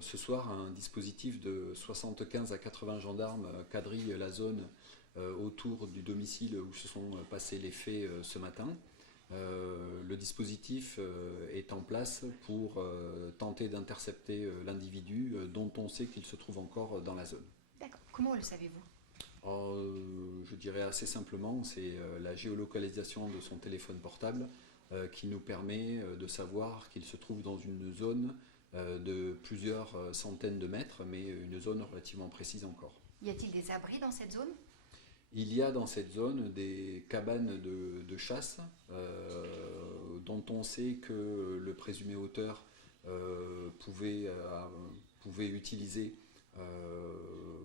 Ce soir, un dispositif de 75 à 80 gendarmes quadrille la zone autour du domicile où se sont passés les faits ce matin. Le dispositif est en place pour tenter d'intercepter l'individu dont on sait qu'il se trouve encore dans la zone. D'accord. Comment le savez-vous? Je dirais assez simplement, c'est la géolocalisation de son téléphone portable qui nous permet de savoir qu'il se trouve dans une zone de plusieurs centaines de mètres, mais une zone relativement précise encore. Y a-t-il des abris dans cette zone? Il y a dans cette zone des cabanes de chasse dont on sait que le présumé auteur pouvait utiliser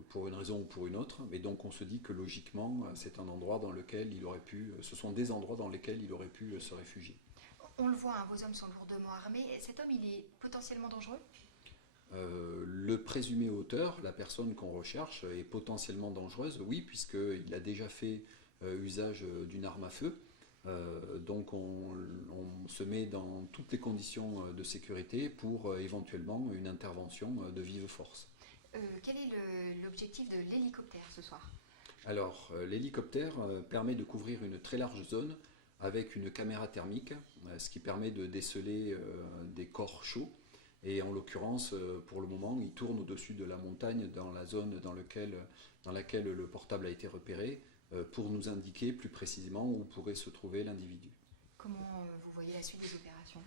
pour une raison ou pour une autre, et donc on se dit que logiquement c'est un endroit dans lequel ce sont des endroits dans lesquels il aurait pu se réfugier. On le voit, hein, vos hommes sont lourdement armés. Cet homme, il est potentiellement dangereux? Le présumé auteur, la personne qu'on recherche, est potentiellement dangereuse, oui, puisqu'il a déjà fait usage d'une arme à feu. Donc on se met dans toutes les conditions de sécurité pour éventuellement une intervention de vive force. Quel est l'objectif de l'hélicoptère ce soir? Alors, l'hélicoptère permet de couvrir une très large zone avec une caméra thermique, ce qui permet de déceler des corps chauds. Et en l'occurrence, pour le moment, il tourne au-dessus de la montagne dans la zone dans laquelle le portable a été repéré pour nous indiquer plus précisément où pourrait se trouver l'individu. Comment vous voyez la suite des opérations?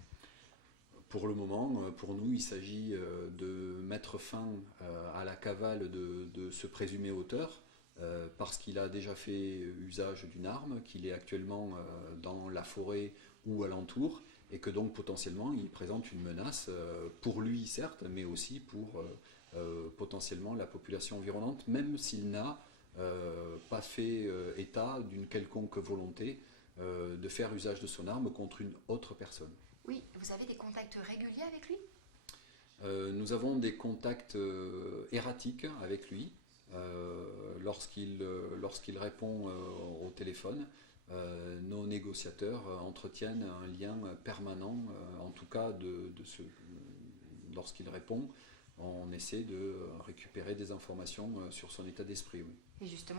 Pour le moment, pour nous, il s'agit de mettre fin à la cavale de ce présumé auteur parce qu'il a déjà fait usage d'une arme, qu'il est actuellement dans la forêt ou alentour et que donc potentiellement il présente une menace pour lui certes, mais aussi pour potentiellement la population environnante, même s'il n'a pas fait état d'une quelconque volonté de faire usage de son arme contre une autre personne. Oui, vous avez des contacts réguliers avec lui? Nous avons des contacts erratiques avec lui lorsqu'il répond au téléphone. Nos négociateurs entretiennent un lien permanent, en tout cas lorsqu'il répond, on essaie de récupérer des informations sur son état d'esprit. Oui. Et justement,